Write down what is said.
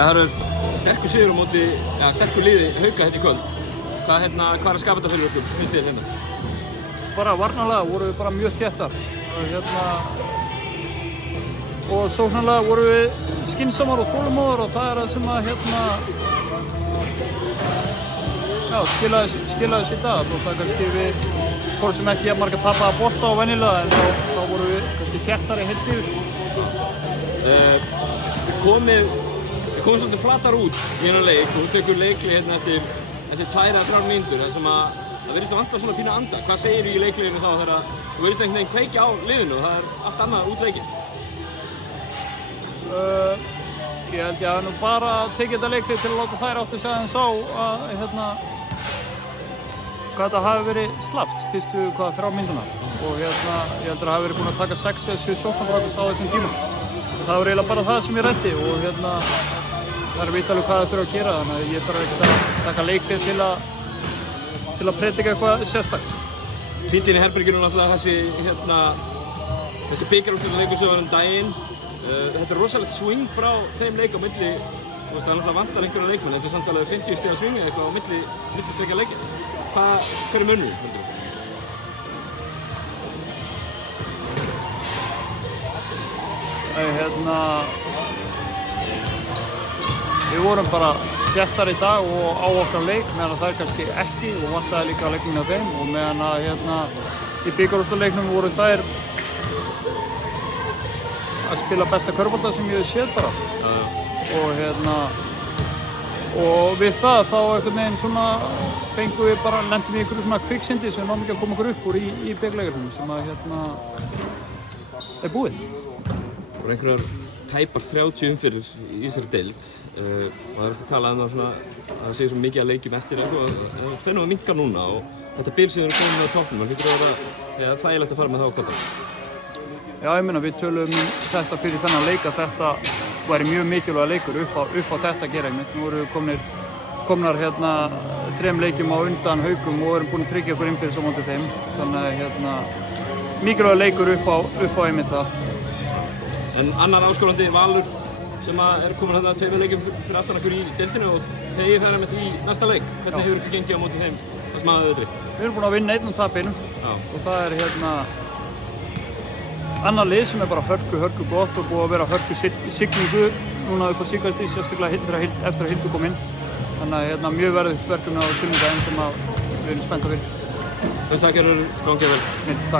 það eru sterkur sigur á móti, sterkur liði Hauka hérna í kvöld. Hvað er að skapa þetta fyrir okkur, finnst þér hérna? Bara varnarlega vorum við bara mjög þéttar. Og sóknarlega vorum við skynsamar og þolinmóðar og það er það sem að skilaði sér í dag. Þó það kannski við fórum sem ekki jafn marga tapaða bolta á venjulega en þá vorum við kannski þéttari heilt yfir. Við komum svolítið flatar út í hennar leik og þú tekur leikli hérna eftir 2-3 mínútur þar sem að það virðist að vanta svona pínu anda. Hvað segir þú í leikliðinu þá þegar þú virðist einhvern veginn kveikja á liðinu og það er allt annað út leikinn? Ég held ég að nú bara tekið þetta leiklið til að láta þær átt að segja aðeins á að hvað þetta hafi verið slappt fyrstu 3 mínúturnar og ég heldur að það hafi verið búin að taka 6 eða 7 sóknarbrot á þessum tíma. Það var eiginlega bara það sem ég ræddi og það er vitalið hvað það þurfa að gera þannig að ég þarf ekkert að taka leiklið til að predika eitthvað sérstakt. Fíllinn í herberginu er náttúrulega þessi bikarúrslitaleikur sem var daginn. Þetta er rosalegt swing frá þeim leik á milli, það er náttúrulega vantar einhverja leikmenn, þetta er samt alveg 50 stiga swing eitthvað á milli tveggja leikja. Hver er munurinn, heldur þú? Við vorum bara þéttar í dag og á okkar leik meðan það er kannski ekki og vantaði líka leikminn á þeim og meðan að í bikarúrslitaleiknum voru þær að spila besta körfubolta sem ég hef séð bara og við það þá einhvern veginn svona fengum við bara lendum í einhverju svona kviksyndi sem náðum ekki að koma okkur upp úr í bikarleikunum sem að er búið. Það voru einhverjar tæpar 30 umferðir í þessari deild og það er alltaf talað um að það sé svo mikið að leikjum eftir og það að minnka núna og þetta bil sem við erum komin á toppnum, það hlýtur að vera þægilegt að fara með það á kvöldan. Já, ég meina við töluðum þetta fyrir þennan leik að þetta væri mjög mikilvæg leikur upp á þetta að gera. Nú erum við komnar 3 leikjum á undan Haukum og erum búin að tryggja okkur innbyrðis á móti þeim. Þannig að mikilvæg leikur upp á einmitt það. En annar áskorandi Valur sem er komin hérna 2 leikjum fyrir aftan okkur í deildinu og þeir það í næsta leik. Hvernig hefur ykkur gengið á móti þeim? Það sem aðeins veitri? Við erum búin að vinna 1 og tapa 1 og það er annar lið sem er bara hörku gott og búið að vera hörku signingu núna upp á síðkvæmstið, sérstaklega eftir að Hildur kom inn. Þannig að mjög verðugt verkefni á sunnudaginn sem við erum spenntar fyrir. Þess að það gerur gangið vel. Takk.